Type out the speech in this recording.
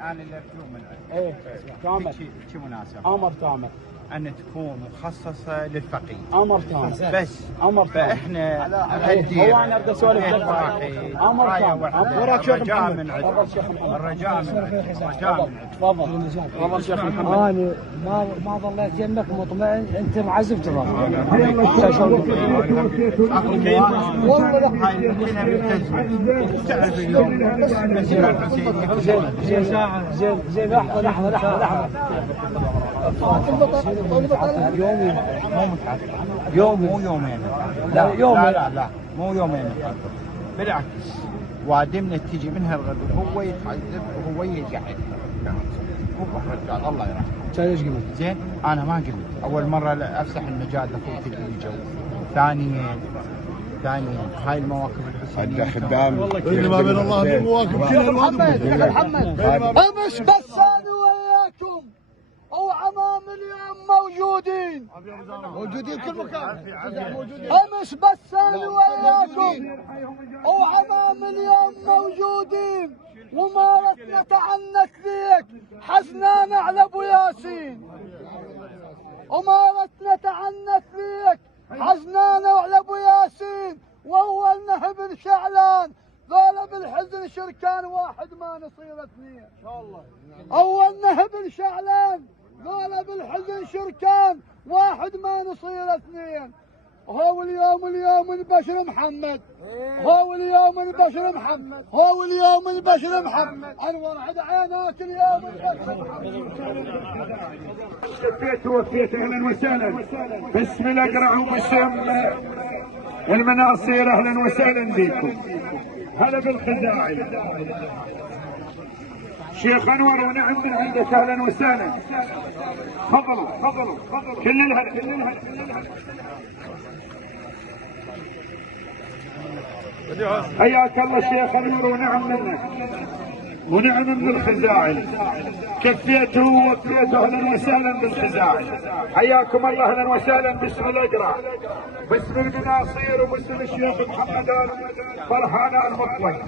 انا اللي ارجو من ايه كامل شي مناسبه امر كامل ان تكون مخصصه للفقير. امر كامل بس امر كامل. فاحنا هو انا ابدا اسولف لك. امر كامل. وراك شيخ محمد. تفضل شيخ محمد. الرجاء تفضل تفضل شيخ محمد. انا ما ظليت يمك مطمئن، انت معذب ترى. زين لحظه يومي مو متعثر. يوم مو يومين. لا مو يومين. بالعكس وادمنا تجي منها الغد وهو يتعذب وهو يقعد. هو رجال الله يرحمه. كان ايش قلت؟ زين انا ما قلت اول مره افسح المجال لاخوتي اللي جو. ثانيا هاي المواقف الحسينيه خدام والله ما بين الله المواقف كلها محمد امس بس انا وياكم وعمام اليوم موجودين كل مكان. امس بس انا وياكم وعمام اليوم موجودين وما نتعنت فيك حزنان على ابو ياسين. وما نتعنت فيك حزنان على ابو ياسين وهو النهب شعلان. ذولا بالحزن شركان واحد ما نصير اثنين. ان شاء الله. اول نهب شعلان ذولا بالحزن شركان واحد ما نصير اثنين. هو اليوم البشر محمد. هو اليوم البشر محمد. هو اليوم البشر محمد. انور عد عينات اليوم البشر محمد. شفيت ووفيت اهلا وسهلا باسم الاقرع وباسم المناصير اهلا وسهلا بكم. هلا بالخزاعي شيخ انور ونعم من عندك اهلا وسهلا. تفضلوا كل الهلا. حياك الله شيخ انور ونعم منك ونعم من الخزاعي. كفيته ووفيته اهلا وسهلا بالخزاعي. حياكم الله اهلا وسهلا باسم الاقرع باسم المناصير وباسم الشيخ محمد فرحان المطلق.